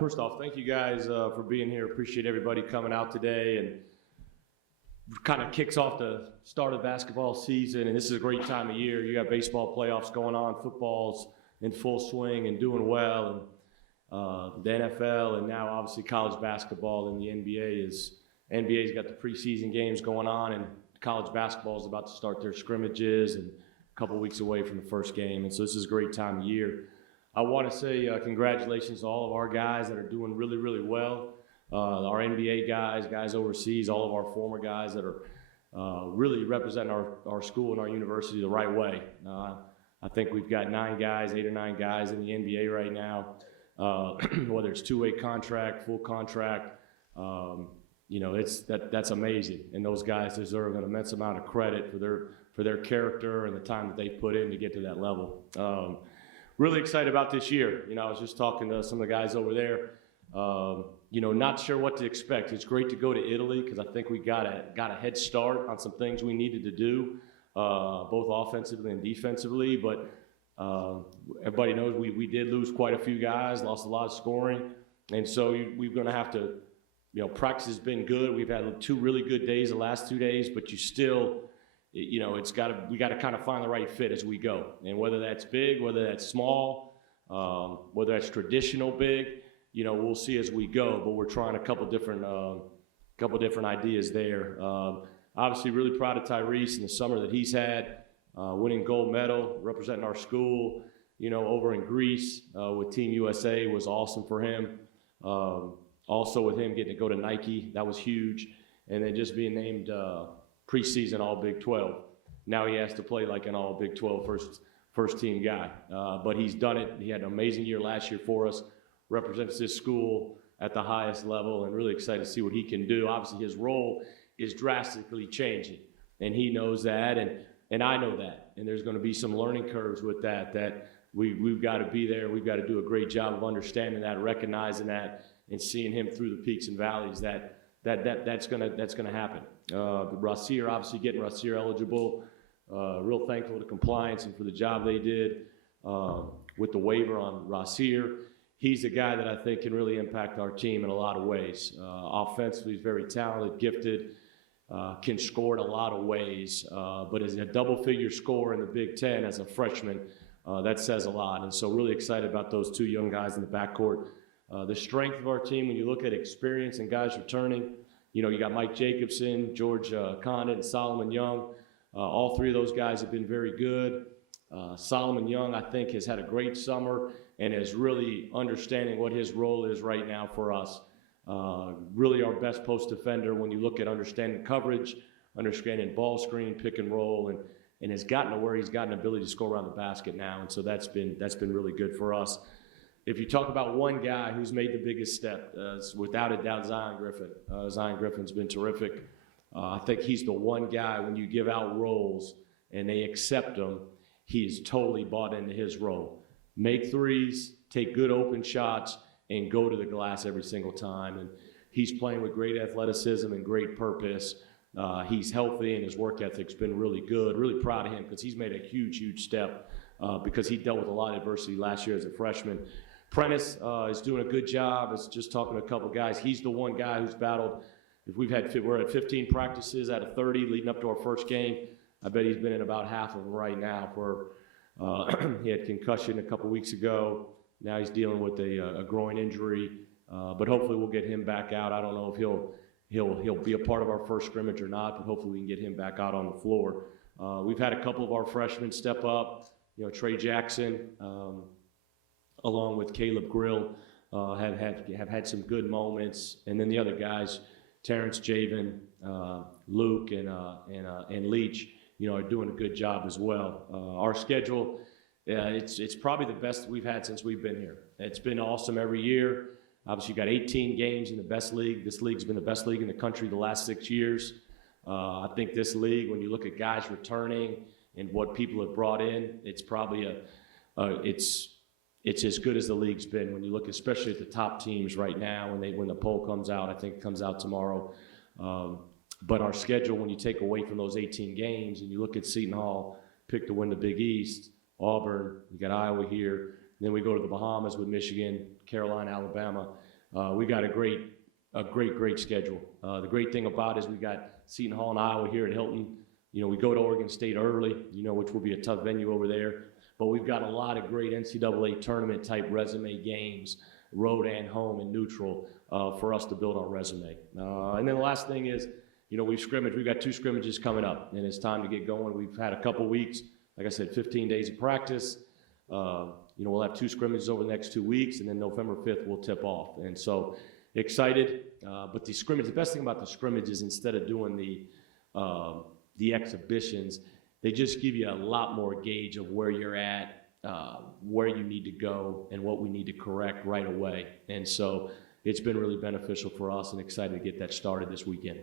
First off, thank you guys for being here. Appreciate everybody coming out today, and kind of kicks off the start of basketball season, and this is a great time of year. You got baseball playoffs going on, football's in full swing and doing well, and the NFL, and now obviously college basketball and the NBA's got the preseason games going on, and college basketball is about to start their scrimmages and a couple weeks away from the first game, and so this is a great time of year. I want to say congratulations to all of our guys that are doing really, really well. Our NBA guys overseas, all of our former guys that are really representing our school and our university the right way. I think we've got 8 or 9 guys in the NBA right now, whether it's two-way contract, full contract. That's amazing, and those guys deserve an immense amount of credit for their character and the time that they put in to get to that level. Really excited about this year. I was just talking to some of the guys over there. Not sure what to expect. It's great to go to Italy because I think we got a head start on some things we needed to do, both offensively and defensively. But everybody knows we did lose quite a few guys, lost a lot of scoring, and so we're going to have to. Practice has been good. We've had 2 really good days the last 2 days, but you still. We got to kind of find the right fit as we go, and whether that's big, whether that's small, whether that's traditional big, we'll see as we go. But we're trying a couple different ideas there. Obviously, really proud of Tyrese and the summer that he's had, winning gold medal, representing our school. Over in Greece with Team USA was awesome for him. Also with him getting to go to Nike, that was huge, and then just being named. Preseason All Big 12. Now he has to play like an All Big 12 first team guy. But he's done it. He had an amazing year last year for us, represents his school at the highest level, and really excited to see what he can do. Obviously his role is drastically changing, and he knows that, and I know that. And there's gonna be some learning curves with that we've gotta be there. We've gotta do a great job of understanding that, recognizing that, and seeing him through the peaks and valleys that's gonna happen. Rasir, obviously getting Rasir eligible, real thankful to compliance and for the job they did with the waiver on Rasir. He's a guy that I think can really impact our team in a lot of ways. Offensively, he's very talented, gifted, can score in a lot of ways, but as a double-figure scorer in the Big Ten as a freshman, that says a lot. And so really excited about those 2 young guys in the backcourt. The strength of our team, when you look at experience and guys returning, you got Mike Jacobson, George Condit, and Solomon Young. All 3 of those guys have been very good. Solomon Young, I think, has had a great summer and is really understanding what his role is right now for us. Really our best post defender when you look at understanding coverage, understanding ball screen, pick and roll, and has gotten to where he's got an ability to score around the basket now. And so that's been really good for us. If you talk about one guy who's made the biggest step, it's without a doubt Zion Griffin. Zion Griffin's been terrific. I think he's the one guy when you give out roles and they accept him, he's totally bought into his role. Make threes, take good open shots, and go to the glass every single time. And he's playing with great athleticism and great purpose. He's healthy and his work ethic's been really good. Really proud of him because he's made a huge, huge step because he dealt with a lot of adversity last year as a freshman. Prentice is doing a good job. It's just talking to a couple guys. He's the one guy who's battled. We're at 15 practices out of 30 leading up to our first game. I bet he's been in about half of them right now. He had concussion a couple weeks ago. Now he's dealing with a groin injury, but hopefully we'll get him back out. I don't know if he'll be a part of our first scrimmage or not, but hopefully we can get him back out on the floor. We've had a couple of our freshmen step up. Trey Jackson. Along with Caleb Grill, have had some good moments, and then the other guys, Terrence Javen, Luke, and Leach, are doing a good job as well. Our schedule, it's probably the best we've had since we've been here. It's been awesome every year. Obviously, you got 18 games in the best league. This league's been the best league in the country the last 6 years. I think this league, when you look at guys returning and what people have brought in, it's probably it's as good as the league's been when you look, especially at the top teams right now. When the poll comes out, I think it comes out tomorrow. But our schedule, when you take away from those 18 games and you look at Seton Hall, pick to win the Big East, Auburn, you got Iowa here, Then we go to the Bahamas with Michigan, Carolina, Alabama. We got a great schedule. The great thing about it is we got Seton Hall and Iowa here at Hilton. You know, we go to Oregon State early, you know, which will be a tough venue over there. But we've got a lot of great NCAA tournament type resume games, road and home and neutral, for us to build our resume. And then the last thing is, you know, we've got 2 scrimmages coming up, and it's time to get going. We've had a couple weeks, like I said, 15 days of practice. You know, we'll have 2 scrimmages over the next 2 weeks, and then November 5th we'll tip off. And so excited, but the best thing about the scrimmage is instead of doing the exhibitions, they just give you a lot more gauge of where you're at, where you need to go, and what we need to correct right away. And so it's been really beneficial for us, and excited to get that started this weekend.